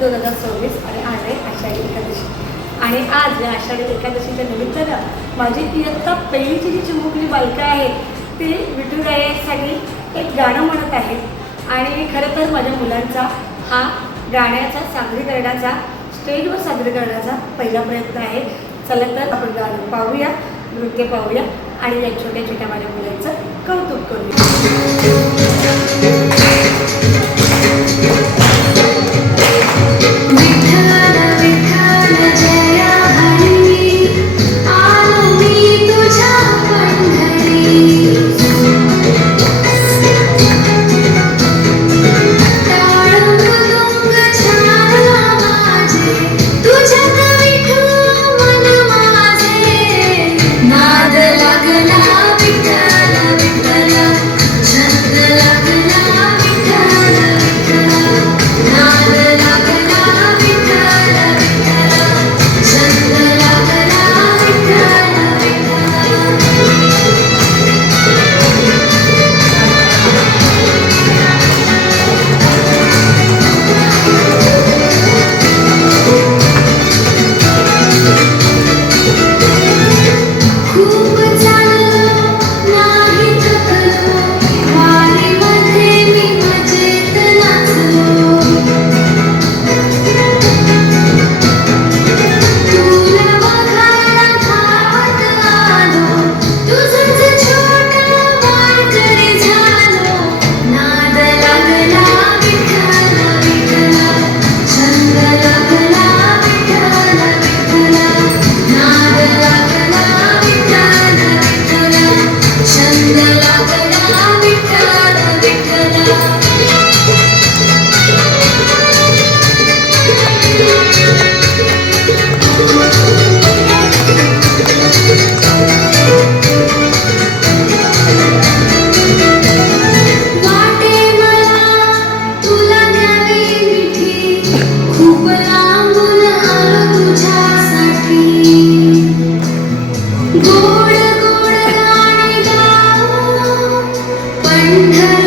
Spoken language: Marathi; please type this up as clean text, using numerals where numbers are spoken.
2024 आणि आज आहे आषाढी एकादशी. आणि आज या आषाढी एकादशीच्या निमित्तानं माझी इयत्ता पहिलीची जी चिमुकली बायका आहे ती विठुरायासाठी एक गाणं म्हणत आहे. आणि खरं तर माझ्या मुलांचा हा गाण्याचा सादरीकरणाचा स्टेजवर सादरीकरणाचा पहिला प्रयत्न आहे. चला तर आपण गाणं पाहूया, नृत्य पाहूया आणि या छोट्या छोट्या माझ्या मुलांचं कौतुक करूया. गोड गोड गाणे गाऊ पंढरी